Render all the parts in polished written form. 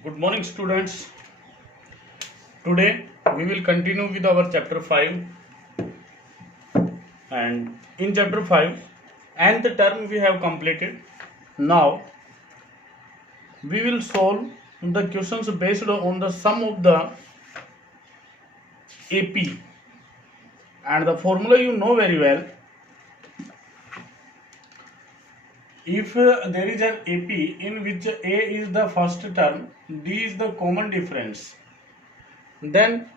Good morning, students. Today we will continue with our chapter 5, and in chapter 5, nth term we have completed. Now we will solve the questions based on the sum of the AP, and the formula you know very well. If there is an AP in which A is the first term, D is the common difference, then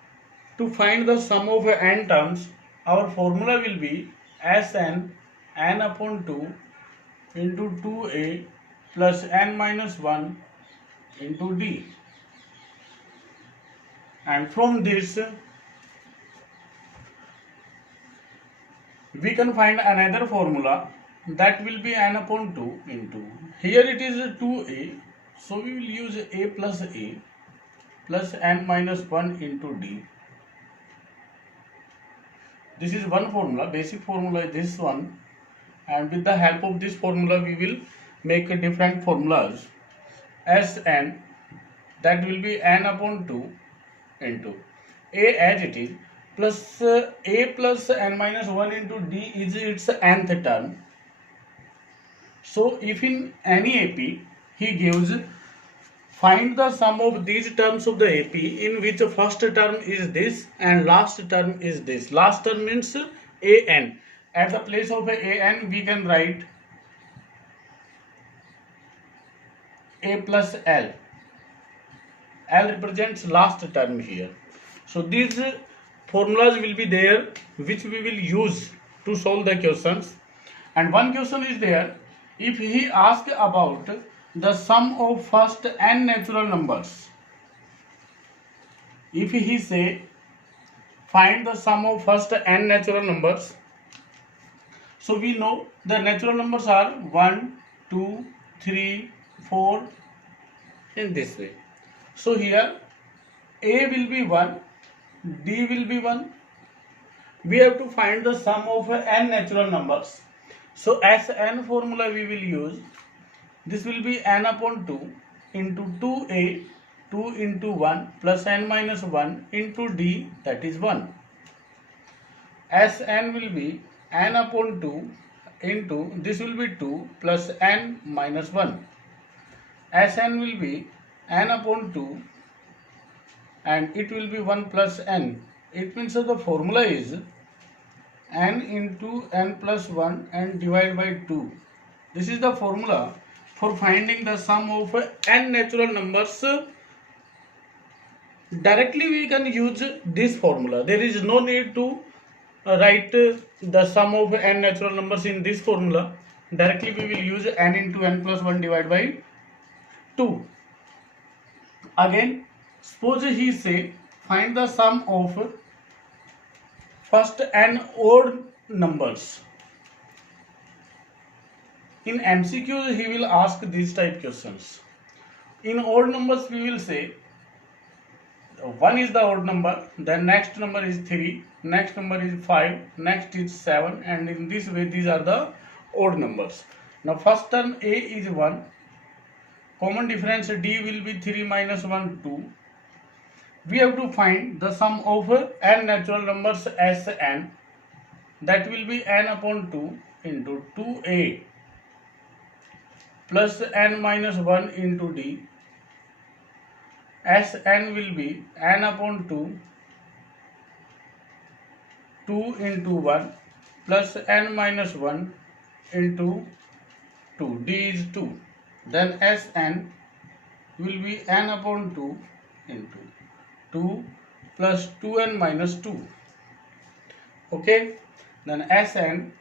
to find the sum of n terms, our formula will be Sn n upon 2 into 2a plus n minus 1 into d. And from this, we can find another formula that will be n upon 2 into, here it is 2a, so we will use a plus n minus 1 into d. This is one formula, basic formula is this one, and with the help of this formula we will make a different formulas. Sn, that will be n upon 2 into a as it is, plus a plus n minus 1 into d is its nth term. So if in any AP he gives, find the sum of these terms of the AP in which first term is this and last term is this. Last term means an. At the place of an we can write a plus l. L represents last term here. So these formulas will be there which we will use to solve the questions. And one question is there, if he asks about the sum of first n natural numbers. If he say find the sum of first n natural numbers, so we know the natural numbers are 1, 2, 3, 4 in this way. So here a will be 1, d will be 1. We have to find the sum of n natural numbers. So as n formula we will use, this will be n upon 2 into 2a, 2 into 1 plus n minus 1 into d, that is 1. Sn will be n upon 2 into, this will be 2 plus n minus 1. Sn will be n upon 2 and it will be 1 plus n. It means that the formula is n into n plus 1 and divided by 2. This is the formula for finding the sum of n natural numbers. Directly we can use this formula. There is no need to write the sum of n natural numbers in this formula. Directly we will use n into n plus 1 divided by 2. Again, suppose he say find the sum of first n odd numbers. In MCQs he will ask these type questions. In odd numbers we will say 1 is the odd number, then next number is 3, next number is 5, next is 7, and in this way these are the odd numbers. Now first term a is 1, common difference d will be 3 minus 1 2. We have to find the sum of n natural numbers Sn, that will be n upon 2 into 2a plus n minus 1 into d. Sn will be n upon 2, 2 into 1 plus n minus 1 into 2, d is 2. Then Sn will be n upon 2 into 2 plus 2n minus 2. Okay, then Sn,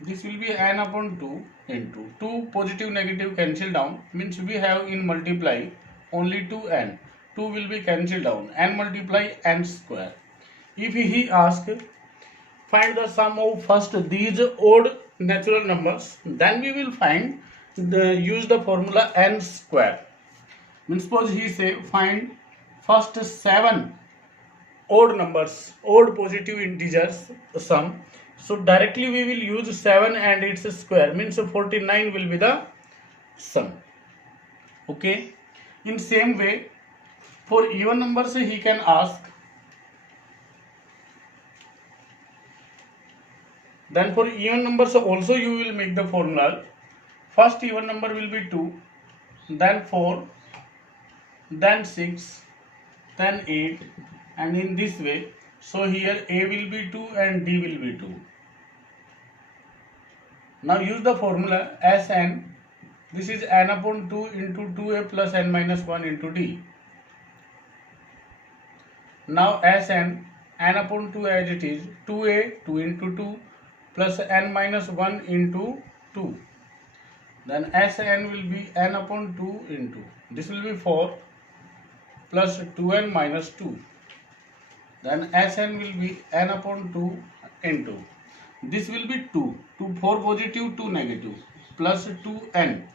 this will be n upon 2 into 2 positive negative cancel down, means we have in multiply only 2n. 2 will be cancelled down, n multiply n square. If he ask find the sum of first these odd natural numbers, then we will find use the formula n square. Means suppose he say find first 7 odd numbers, odd positive integers sum. So directly we will use 7 and its square, means 49 will be the sum. Okay, in same way For even numbers he can ask. Then for even numbers also you will make the formula. First even number will be 2, then 4, then 6, then 8, and in this way. So here A will be 2 and D will be 2. Now use the formula Sn. This is n upon 2 into 2a plus n minus 1 into d. Now Sn, n upon 2 as it is, 2a, 2 into 2 plus n minus 1 into 2. Then Sn will be n upon 2 into, this will be 4 plus 2n minus 2. Then Sn will be n upon 2 into, this will be 2, 4 positive, 2 negative, plus 2n.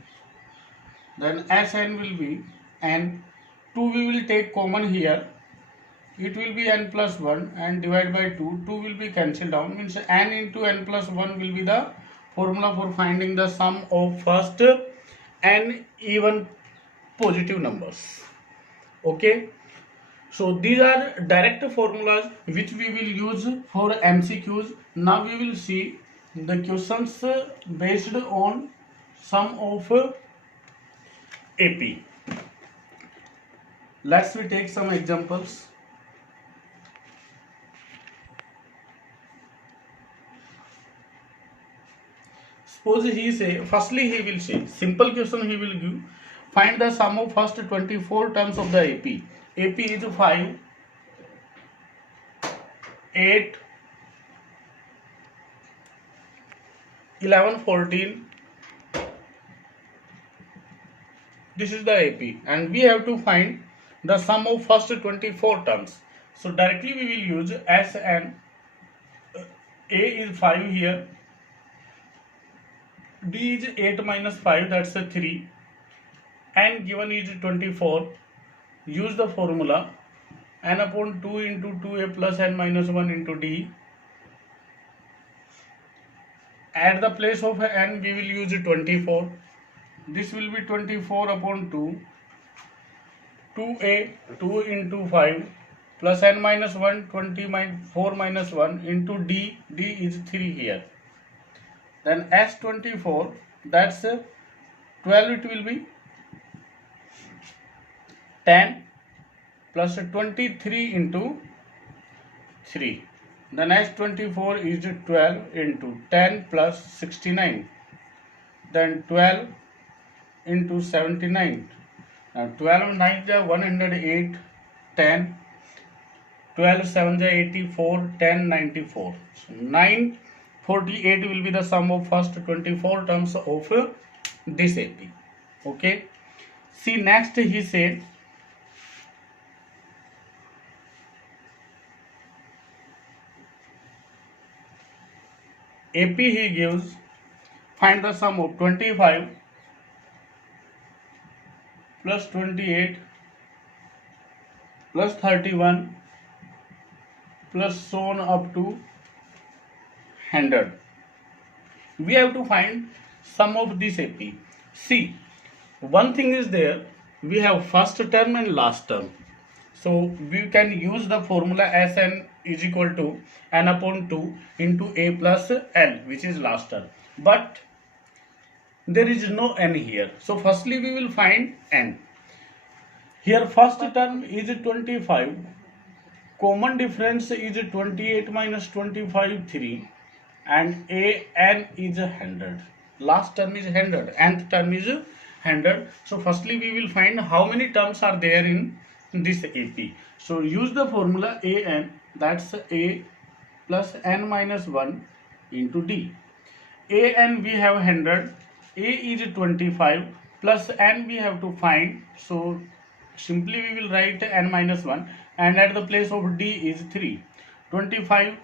Then Sn will be n, 2 we will take common here, it will be n plus 1 and divide by 2, 2 will be cancelled down, means n into n plus 1 will be the formula for finding the sum of first n even positive numbers. Okay, so these are direct formulas which we will use for MCQs. Now we will see the questions based on sum of AP. Let's we take some examples. Suppose he say, firstly he will say, simple question he will give, find the sum of first 24 terms of the AP. AP is 5, 8, 11, 14. This is the AP and we have to find the sum of first 24 terms. So directly we will use Sn. A is 5 here, D is 8 minus 5, that's a 3, and given is 24. Use the formula n upon 2 into 2a plus n minus 1 into d. At the place of n we will use 24. This will be 24 upon 2, 2a, 2 into 5 plus n minus 1, 4 minus 1 into d, d is 3 here. Then S24, that's 12, it will be 10 plus 23 into 3. Then S24 is 12 into 10 plus 69. Then 12 into 79. Now 12 9 is 108, 10, 12 7 is 84, 10 94. So 948 will be the sum of first 24 terms of this AP. Okay. See next he said, AP he gives, find the sum of 25 plus 28 plus 31 plus so on up to 100. We have to find sum of this AP. See, one thing is there, we have first term and last term. So we can use the formula Sn is equal to n upon 2 into a plus l, which is last term. But there is no n here. So firstly we will find n. Here first term is 25. Common difference is 28 minus 25, 3. And a n is 100. Last term is 100. Nth term is 100. So firstly we will find how many terms are there in this AP. So use the formula an, that's a plus n minus 1 into d. An we have 100, a is 25 plus n we have to find. So simply we will write n minus 1 and at the place of d is 3. 25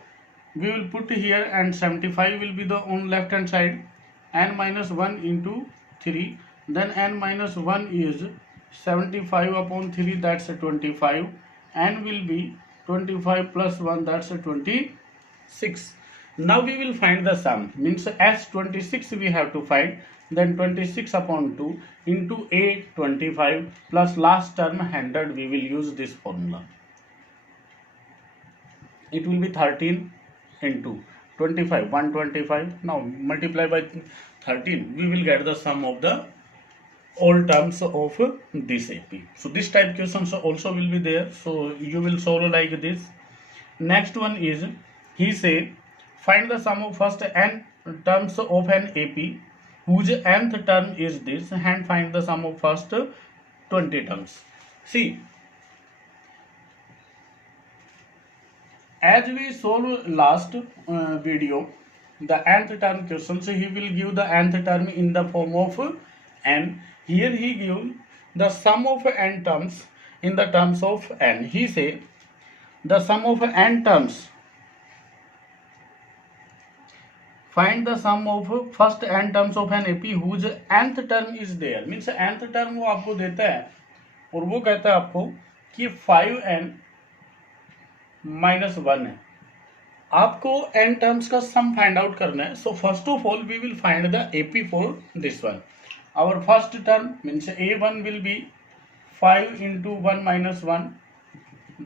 we will put here and 75 will be the on left hand side. N minus 1 into 3, then n minus 1 is 75 upon 3, that's 25. N will be 25 plus 1, that's 26. Now we will find the sum, means S26 we have to find, then 26 upon 2 into A 25 plus last term 100, we will use this formula. It will be 13 into 25, 125. Now multiply by 13, we will get the sum of the all terms of this AP. So this type questions also will be there, so you will solve like this. Next one is, he say find the sum of first n terms of an AP whose nth term is this, and find the sum of first 20 terms. See, as we solve last video, the nth term question, so he will give the nth term in the form of n. Here he give the sum of n terms in the terms of n. He say the sum of n terms, find the sum of first n terms of an AP whose nth term is there, means nth term वो आपको देता है और वो कहता है आपको कि 5n -1 है, आपको n टर्म्स का सम फाइंड आउट करना है. So first of all we will find the AP for this one. Our first term means A1 will be 5 into 1 minus 1,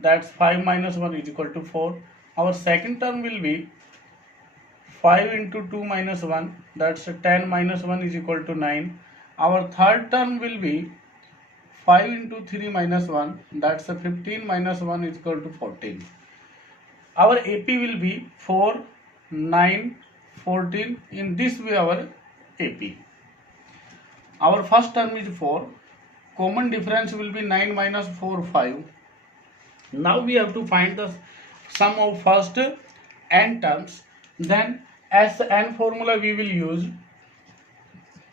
that's 5 minus 1 is equal to 4. Our second term will be 5 into 2 minus 1, that's 10 minus 1 is equal to 9. Our third term will be 5 into 3 minus 1, that's 15 minus 1 is equal to 14. Our AP will be 4, 9, 14. In this way our AP. Our first term is 4. Common difference will be 9 minus 4, 5. Now we have to find the sum of first n terms. Then as n formula we will use.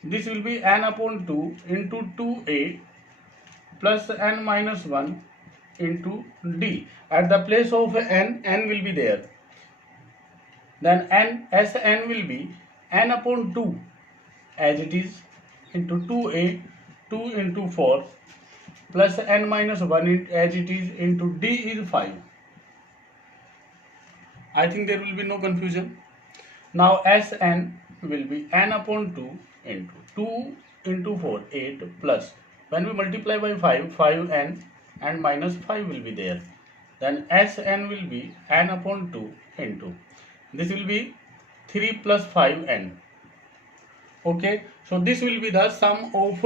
This will be n upon 2 into 2a plus n minus 1 into d. At the place of n, n will be there. Then n as n will be n upon 2 as it is into 2a, 2 into 4 plus n minus 1 as it is into d is 5. I think there will be no confusion. Now Sn will be n upon 2 into 2 into 4, 8 plus, when we multiply by 5, 5n and minus 5 will be there. Then Sn will be n upon 2 into, this will be 3 plus 5n. Okay, so this will be the sum of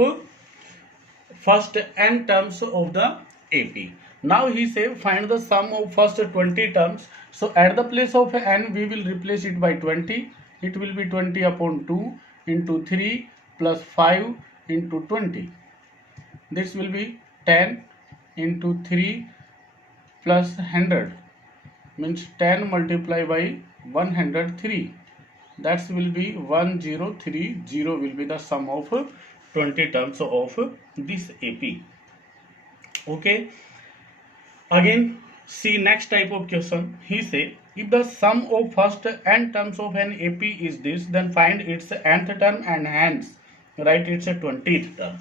first n terms of the AP. Now he say find the sum of first 20 terms. So at the place of n we will replace it by 20. It will be 20 upon 2 into 3 plus 5 into 20. This will be 10 into 3 plus 100, means 10 multiplied by 103. That will be 1030 will be the sum of 20 terms of this AP. Okay, again see next type of question. He say if the sum of first n terms of an AP is this, then find its nth term and hence write its 20th term.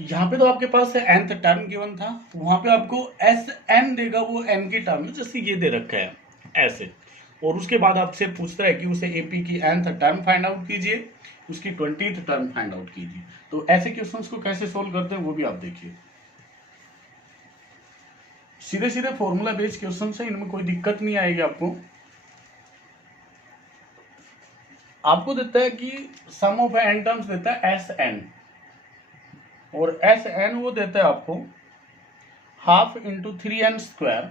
यहाँ पे तो आपके पास nth term given था, वहां पे आपको Sn देगा, वो n की टर्म है, जैसे ये दे रखा है ऐसे, और उसके बाद आपसे पूछता है कि उसे AP की nth टर्म फाइंड आउट कीजिए, उसकी 20th टर्म फाइंड आउट कीजिए. तो ऐसे क्वेश्चंस को कैसे सोल्व करते हैं वो भी आप देखिए. सीधे सीधे फॉर्मूला बेस्ड क्वेश्चन है, इनमें कोई दिक्कत नहीं आएगी आपको. आपको देता है कि सम ऑफ n टर्म्स देता है Sn, और Sn वो देता है आपको half into 3n square,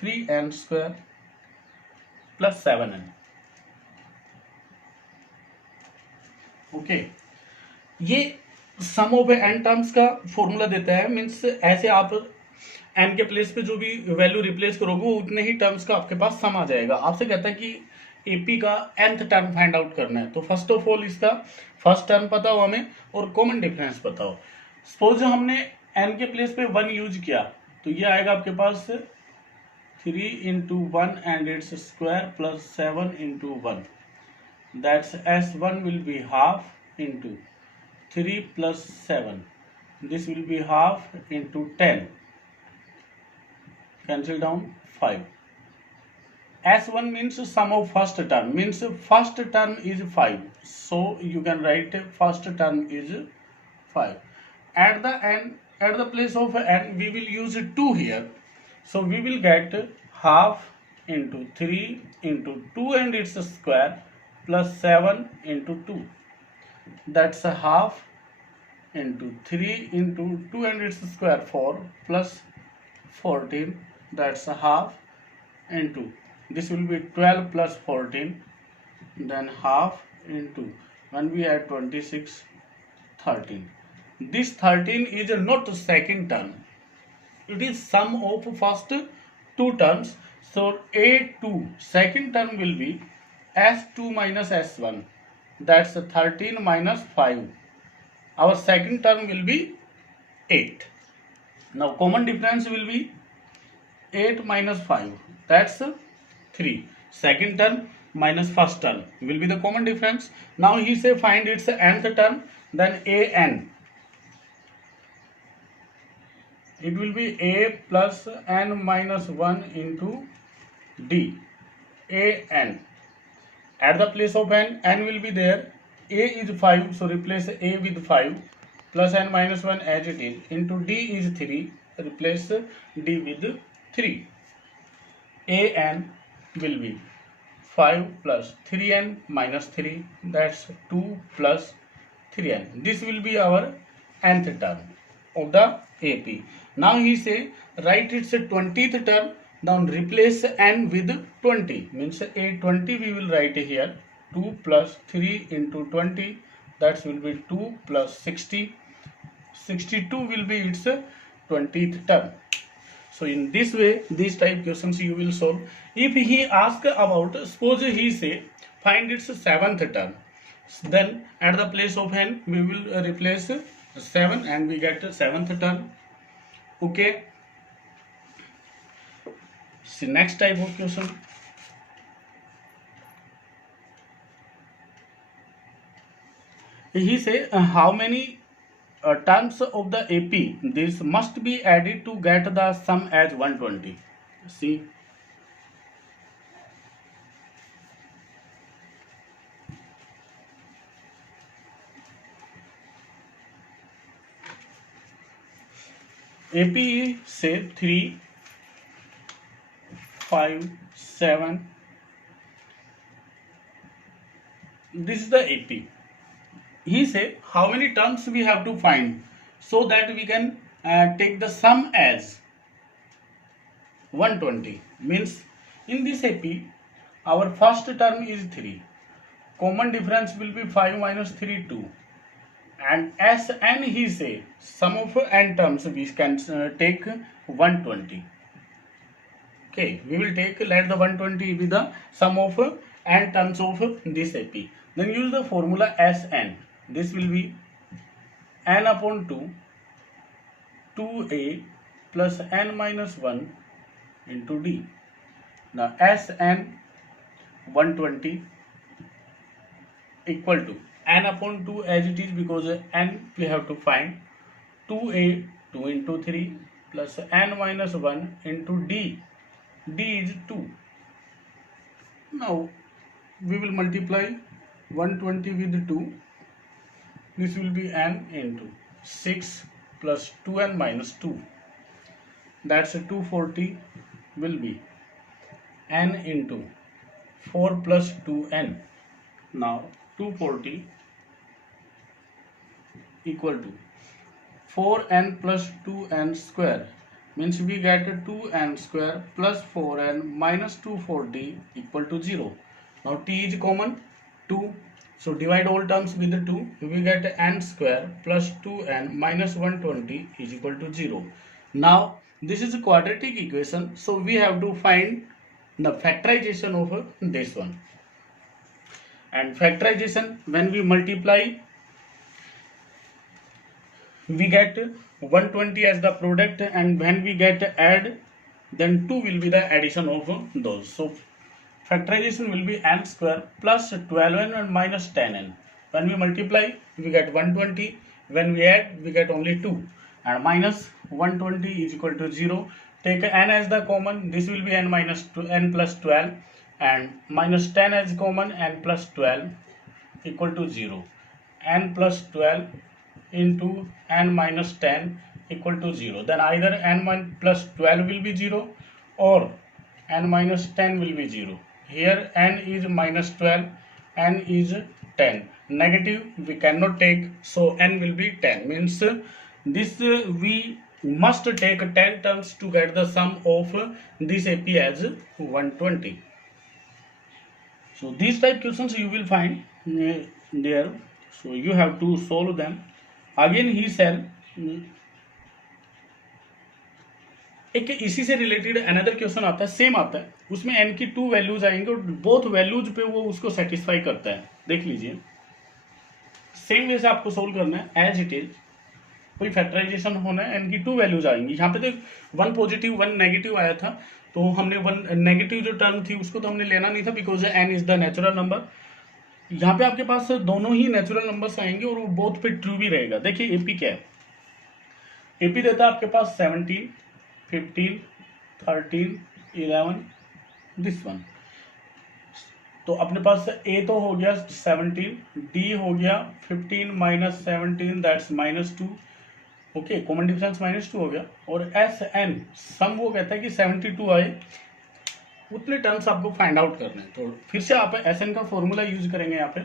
3n square plus 7n. Okay, ये सम ऑफ n टर्म्स का फॉर्मूला देता है. मीन्स ऐसे आप n के प्लेस पे जो भी वैल्यू रिप्लेस करोगे वो उतने ही टर्म्स का आपके पास सम आ जाएगा. आपसे कहता है कि AP का nth टर्म फाइंड आउट करना है. तो फर्स्ट ऑफ ऑल इसका फर्स्ट टर्म पता हो हमें और कॉमन डिफरेंस पता हो. सपोज हमने n के प्लेस पे 1 यूज किया, तो ये आएगा आपके पास 3 into 1 and its square plus 7 into 1. That's S1 will be half into 3 plus 7. This will be half into 10. Cancel down 5. S1 means sum of first term, means first term is 5. So you can write first term is 5. At the end, at the place of n, we will use 2 here. So we will get half into 3 into 2 and its square plus 7 into 2. That's a half into 3 into 2 and its square 4 plus 14. That's a half into, this will be 12 plus 14, then half into, when we add 26, 13. This 13 is not second term, it is sum of first two terms. So A2 second term will be S2 minus S1, that's 13 minus 5. Our second term will be 8. Now common difference will be 8 minus 5, that's 3. Second term minus first term will be the common difference. Now he say find its nth term, then an. It will be a plus n minus 1 into d. an. At the place of n will be there. A is 5, so replace a with 5 plus n minus 1 as it is, into d is 3, replace d with 3. An will be 5 plus 3n minus 3, that's 2 plus 3n. This will be our nth term of the AP. Now he say write its 20th term, now replace n with 20, means a 20 we will write here, 2 plus 3 into 20, that will be 2 plus 60, 62 will be its 20th term. So in this way, these type questions you will solve. If he ask about, suppose he say find its 7th term, then at the place of n we will replace 7 and we get 7th term. Okay. See next type of question. He say how many terms of the AP this must be added to get the sum as 120. See, AP say 3, 5, 7. This is the AP. He say how many terms we have to find so that we can take the sum as 120. Means in this AP our first term is 3, common difference will be 5 minus 3 2, and as n he say sum of n terms we can take 120. Okay, we will take, let the 120 be the sum of n terms of this AP. Then use the formula Sn. This will be n upon 2, 2a plus n minus 1 into d. Now Sn 120 equal to n upon 2 as it is, because n we have to find, 2a 2 into 3 plus n minus 1 into d. D is 2. Now we will multiply 120 with 2. This will be n into 6 plus 2n minus 2. That's 240 will be n into 4 plus 2n. Now 240 equal to 4n plus 2n square, means we get 2n square plus 4n minus 240 equal to 0. Now t is common, 2. So divide all terms with the 2. We get n square plus 2n minus 120 is equal to 0. Now this is a quadratic equation. So we have to find the factorization of this one. And factorization, when we multiply, we get 120 as the product, and when we get add, then 2 will be the addition of those. So factorization will be n square plus 12n and minus 10n. When we multiply, we get 120. When we add, we get only 2. And minus 120 is equal to 0. Take n as the common. This will be n minus 2, n plus 12. and minus 10 as common, n plus 12 equal to 0. n plus 12 into n minus 10 equal to 0. Then either plus 12 will be 0 or n minus 10 will be 0. Here n is minus 12, n is 10. Negative we cannot take, so n will be 10. Means this we must take 10 terms to get the sum of this AP as 120. So these type questions you will find there. So you have to solve them. Again he said एक इसी से related another question आता है, same आता है, उसमें n की 2 values आएंगे और बोथ वैल्यूज पे वो उसको सेटिस्फाई करता है. देख लीजिए, सेम वे से आपको सोल्व करना है एज इट इज. कोई फैक्टराइजेशन होना है, n की 2 वैल्यूज आएंगी. यहाँ पे देख 1 पॉजिटिव 1 नेगेटिव आया था, तो हमने 1 नेगेटिव जो टर्म थी उसको तो हमने लेना नहीं था because n is the natural number. यहाँ पे आपके पास दोनों ही नेचुरल नंबर्स आएंगे और वो बोथ पे ट्रू भी रहेगा. देखिए एपी क्या है, एपी देता है आपके पास 17, 15, 13, 11 दिस वन. तो अपने पास ए तो हो गया 17, डी हो गया 15 minus 17 that's -2. Okay, common difference -2 हो गया. और एस एन सम वो कहता है कि 72 आए, उतने टर्म्स आपको फाइंड आउट करने हैं. तो फिर से आप एस एन का फॉर्मूला यूज करेंगे यहाँ पे.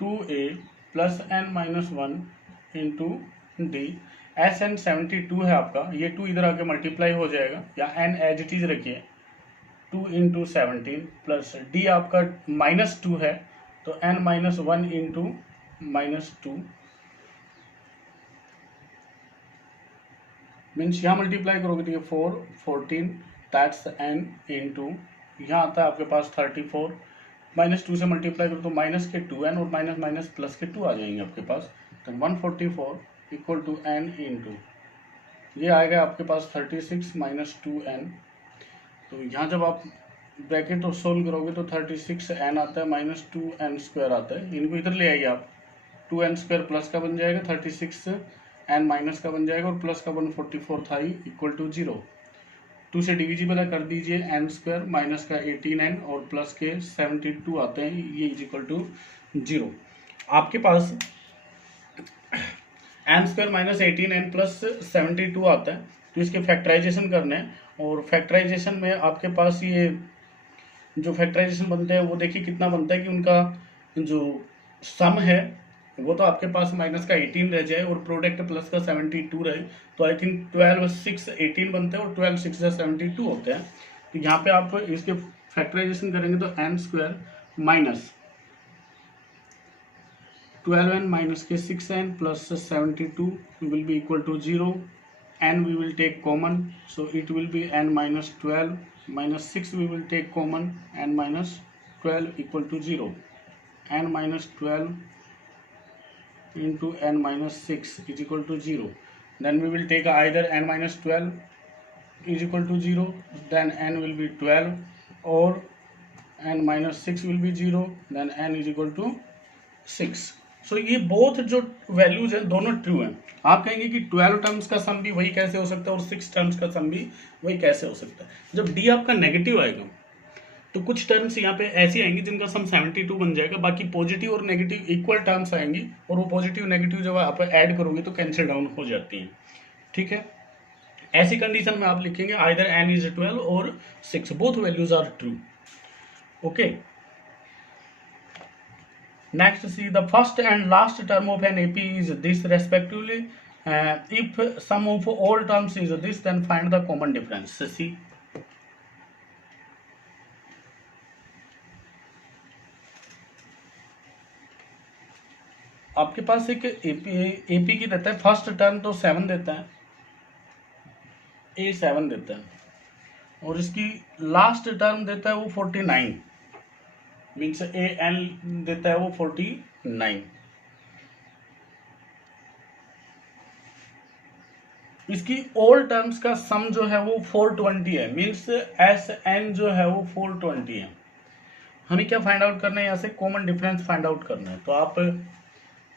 Two A plus N minus 1 into D. S N 72 है आपका, ये 2 इधर आके मल्टीप्लाई हो जाएगा, या एन एज इट इज रखिए 2 इंटू 17 प्लस डी आपका -2 है, तो एन माइनस 1 इंटू -2 मीन्स यहाँ मल्टीप्लाई करोगे तो ये 4, 14 दैट्स एन इंटू यहाँ आता है आपके पास 34, -2 से मल्टीप्लाई करो तो माइनस के 2n और माइनस माइनस प्लस के 2 आ जाएंगे आपके पास. तो 144 इक्वल टू n इंटू ये आएगा आपके पास 36 माइनस 2n. तो यहाँ जब आप ब्रैकेट और सोल्व करोगे तो 36n आता है, -2n स्क्वायर आता है. इनको इधर ले आइए आप, 2n स्क्वायर प्लस का बन जाएगा, 36n माइनस का बन जाएगा और प्लस का 144 था इक्वल टू 0. 2 से डिविजिबल कर दीजिए, एन स्क्वायर माइनस का 18n और प्लस के 72 आते हैं, ये इज इक्वल टू 0. आपके पास n square minus 18n plus 72 आता है, तो इसके फैक्टराइजेशन करने हैं. और फैक्टराइजेशन में आपके पास ये जो फैक्टराइजेशन बनते हैं वो देखिए कितना बनता है कि उनका जो सम है वो तो आपके पास माइनस का 18 रह जाए और प्रोडक्ट प्लस का 72 रहे, तो आई थिंक 12 6 18 बनते हैं और 12 6 72 होते हैं. तो यहाँ पे आप इसके फैक्टराइजेशन करेंगे तो N square minus 12n minus के 6n plus 72 will be equal to 0. n we will take common, so it will be n minus 12 minus 6 we will take common, n minus 12 equal to 0. n minus 12 into n minus 6 is equal to 0. Then we will take either n minus 12 is equal to 0, then n will be 12, or n minus 6 will be 0, then n is equal to 6. सो ये both जो values हैं दोनों true हैं. आप कहेंगे कि 12 terms का सम भी वही कैसे हो सकता है और 6 टर्म्स का सम भी वही कैसे हो सकता है. जब डी आपका नेगेटिव आएगा तो कुछ टर्म्स यहाँ पे ऐसी आएंगी जिनका सम 72 बन जाएगा, बाकी पॉजिटिव और नेगेटिव इक्वल टर्म्स आएंगी और वो पॉजिटिव नेगेटिव जब आप ऐड करोगे तो कैंसिल डाउन हो जाती हैं. ठीक है, ऐसी कंडीशन में आप लिखेंगे आइदर एन इज 12 और 6, both values are true. Okay, next see the first and last term of an AP is this respectively. If sum of all terms is this, then find the common difference. See, आपके पास एक AP की देता है, first term तो 7 देता है, A7 देता है, और इसकी लास्ट टर्म देता है वो 49 मीन्स ए एन देता है वो 49. इसकी ऑल टर्म्स का सम जो है वो 420 है, मीन्स एस एन जो है वो 420 है. हमें क्या फाइंड आउट करना है, यहाँ से कॉमन डिफरेंस फाइंड आउट करना है. तो आप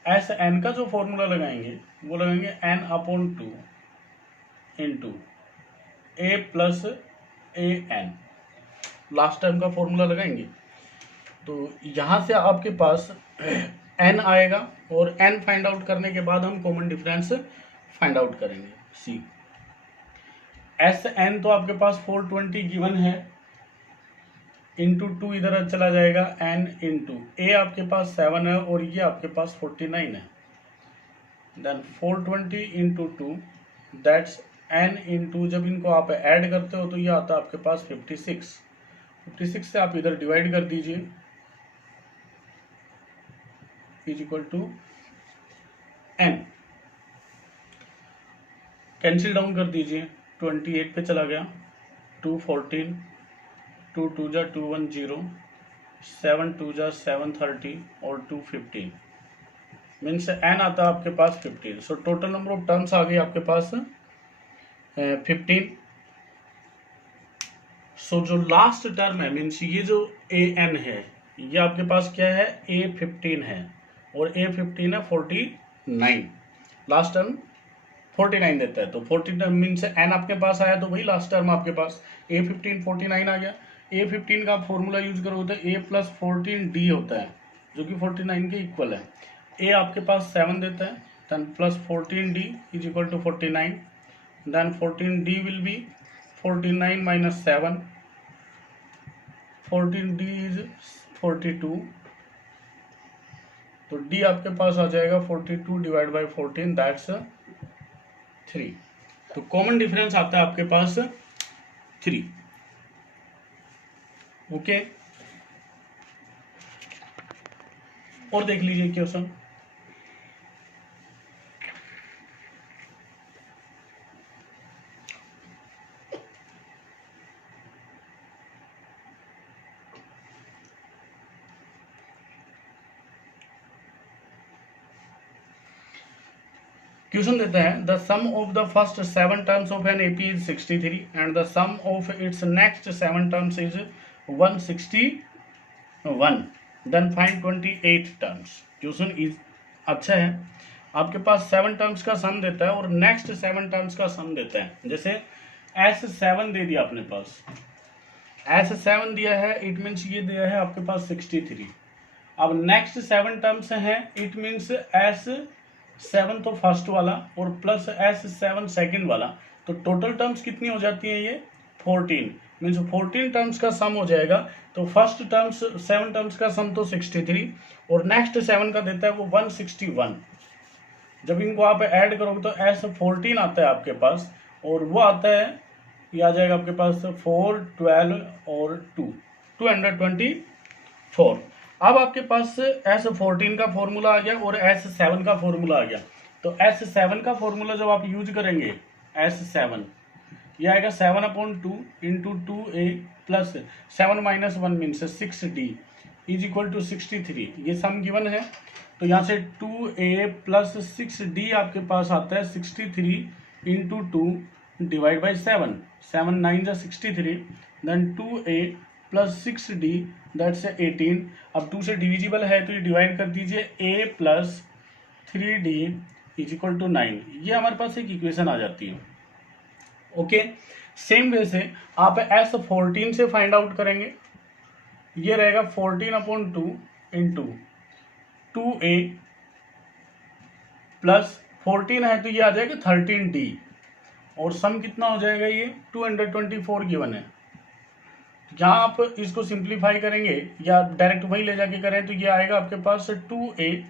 एस एन का जो फॉर्मूला लगाएंगे वो लगाएंगे n/2 into A plus A N, last term का फॉर्मूला लगाएंगे तो यहाँ से आपके पास n आएगा और n फाइंड आउट करने के बाद हम कॉमन डिफरेंस फाइंड आउट करेंगे। सी एस एन तो आपके पास 420 गिवन है, इंटू 2 इधर चला जाएगा, n इंटू ए आपके पास 7 है और ये आपके पास 49 है, then 420 into 2 that's n into, जब इनको आप ऐड करते हो तो ये आता है आपके पास 56 से आप इधर डिवाइड कर दीजिए, is equal to n, cancel down कर दीजिए, 28 पे चला गया, 2 14, 2 2 जा 2 1 0, 7 2 जा 7 30 और 2 15, मीन्स n आता है आपके पास 15। So total number of terms आ गई आपके पास 15। सो जो लास्ट टर्म है मीन्स ये जो ए एन है ये आपके पास क्या है, A15 है और A15 है 49, लास्ट टर्म 49 देता है, तो 49 मीन्स n आपके पास आया तो वही लास्ट टर्म आपके पास A15 49 आ गया। A15 का आप फॉर्मूला यूज करोगे तो A प्लस 14D होता है जो कि 49 के इक्वल है। A आपके पास 7 देता है, then plus 14D is equal to 49, then 14D will be 49 minus 7, 14D is 42, तो D आपके पास आ जाएगा 42 डिवाइड बाई 14 दैट्स 3, तो कॉमन डिफरेंस आता है आपके पास 3। ओके, और देख लीजिए क्वेश्चन। क्वेश्चन देता है the sum of the first 7 terms of an AP is 63 and the sum of its next 7 terms is 161, then find 28 terms. Question is अच्छा है, आपके पास 7 टर्म्स का सम देता है और नेक्स्ट 7 टर्म्स का सम देता है। जैसे S7 दे दिया अपने पास, S7 दिया है, इट मीन्स ये दिया है आपके पास 63। अब नेक्स्ट 7 टर्म्स हैं, इट मीन्स S7 तो फर्स्ट वाला और प्लस S7 सेकंड वाला, तो टोटल टर्म्स कितनी हो जाती हैं ये 14, मीन्स 14 टर्म्स का सम हो जाएगा। तो फर्स्ट टर्म्स 7 टर्म्स का सम तो 63 और नेक्स्ट 7 का देता है वो 161। जब इनको आप ऐड करोगे तो S14 आता है आपके पास और वो आता है, ये आ जाएगा आपके पास 4 12 और 2 224। अब आपके पास S14 का फॉर्मूला आ गया और S7 का फॉर्मूला आ गया, तो S7 का फॉर्मूला जब आप यूज करेंगे S7 ये आएगा 7/2 into 2A plus 7 minus 1 means 6D is equal to 63, ये सम गिवन है, तो यहाँ से 2A प्लस 6D आपके पास आता है 63 इंटू 2 डिवाइड बाई 7, 7 9 जा 63, then 2A plus 6D that's 18। अब 2 से डिविजिबल है तो ये डिवाइड कर दीजिए, A plus 3D is equal to 9, ये हमारे पास एक इक्वेशन आ जाती है। ओके, सेम वे से आप S14 से फाइंड आउट करेंगे, ये रहेगा 14/2 इंटू 2A प्लस 14 है तो ये आ जाएगा 13D और सम कितना हो जाएगा, ये 224 गिवन है। जहाँ आप इसको सिंप्लीफाई करेंगे या डायरेक्ट वही ले जाके करें तो ये आएगा आपके पास 2A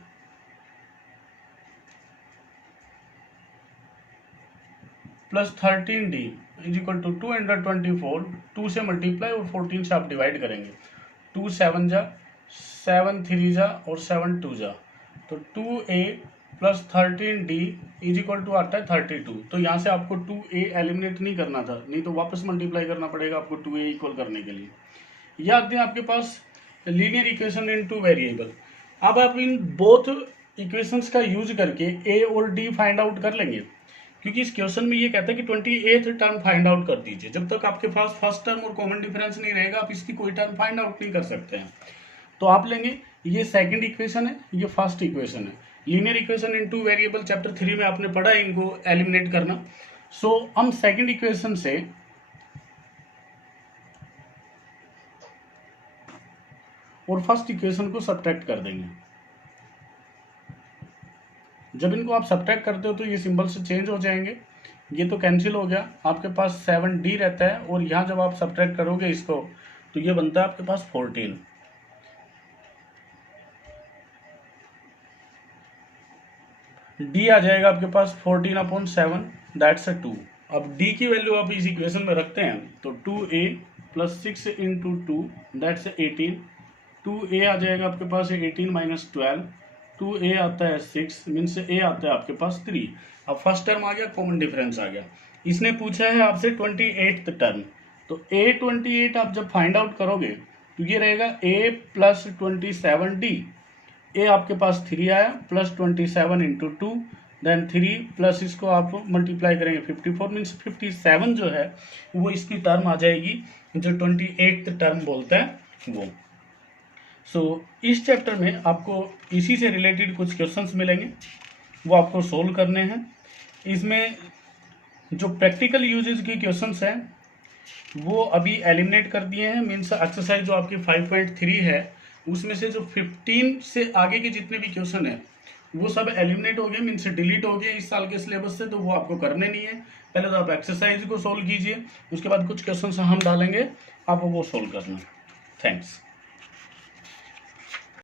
plus 13D is equal to 224, 2 से मल्टीप्लाई और 14 से आप डिवाइड करेंगे, 2 7 जा 7 3 जा और 7 2 जा, तो 2A plus 13D is equal to आता है 32। तो यहाँ से आपको 2A एलिमिनेट नहीं करना था, नहीं तो वापस मल्टीप्लाई करना पड़ेगा आपको 2A इक्वल करने के लिए। ये आते हैं आपके पास लीनियर इक्वेशन इन 2 वेरिएबल। अब आप इन बोथ इक्वेशंस का यूज करके A और D फाइंड आउट कर लेंगे, क्योंकि इस क्वेश्चन में ये कहता है कि 28th टर्म फाइंड आउट कर दीजिए। जब तक आपके पास फर्स्ट टर्म और कॉमन डिफरेंस नहीं रहेगा आप इसकी कोई टर्म फाइंड आउट नहीं कर सकते हैं। तो आप लेंगे, ये सेकंड इक्वेशन है, ये फर्स्ट इक्वेशन है। Linear equation in 2 variable chapter 3 में आपने पढ़ा है इनको एलिमिनेट करना। सो हम सेकंड इक्वेशन से और फर्स्ट इक्वेशन को सब्ट्रैक्ट कर देंगे। जब इनको आप सब्ट्रैक्ट करते हो तो ये सिंबल से चेंज हो जाएंगे, ये तो कैंसिल हो गया, आपके पास 7d रहता है, और यहाँ जब आप सब्ट्रैक्ट करोगे इसको तो ये बनता है आपके पास 14। d आ जाएगा आपके पास 14/7, दैट्स 2। अब d की वैल्यू आप इस इक्वेशन में रखते हैं तो 2a + 6 × 2 दैट्स 18। 2a आ जाएगा आपके पास 18 - 12, 2a आता है 6, मीन्स a आता है आपके पास 3। अब फर्स्ट टर्म आ गया, कॉमन डिफरेंस आ गया। इसने पूछा है आपसे 28th टर्म, तो a28 आप जब फाइंड आउट करोगे तो ये रहेगा a + 27d। a आपके पास 3 आया, +27 × 2, देन 3 प्लस इसको आप मल्टीप्लाई करेंगे 54, मीन्स 57 जो है वो इसकी टर्म आ जाएगी, जो 28th टर्म बोलता है वो। सो इस चैप्टर में आपको इसी से रिलेटेड कुछ क्वेश्चंस मिलेंगे, वो आपको सोल्व करने हैं। इसमें जो प्रैक्टिकल यूजेस के क्वेश्चंस हैं वो अभी एलिमिनेट कर दिए हैं, मीन्स एक्सरसाइज जो आपकी 5.3 है उसमें से जो 15 से आगे के जितने भी क्वेश्चन है वो सब एलिमिनेट हो गए, मीन्स डिलीट हो गए इस साल के सिलेबस से, तो वो आपको करने नहीं है। पहले तो आप एक्सरसाइज को सोल्व कीजिए, उसके बाद कुछ क्वेश्चन हम डालेंगे, आप वो सोल्व करना। थैंक्स।